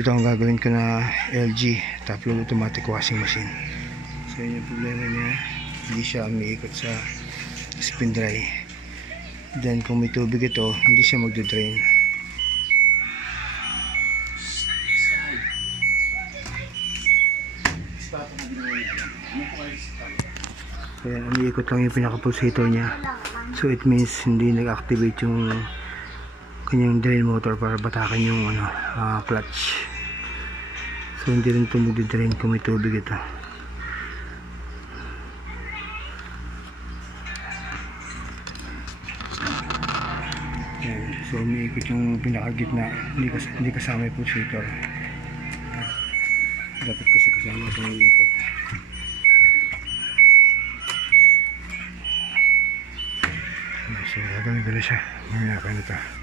ito ang gagawin ko na LG top load automatic washing machine. So yun yung problema niya, hindi siya umiikot sa spin dry. Then kung may tubig ito, hindi siya magdo-drain. Kaya umiikot lang yung pinaka-pulsator niya. So it means hindi nag-activate yung kanyang drain motor para batakan yung clutch. So hindi rin ito magdi-drain kung may tubig ito. Ayan. So umiikot yung pinaka-gitna, hindi kasama yung pulsator. Dapat kasi kasama itong umiikot. So gagawin ko na siya mamaya pa nito.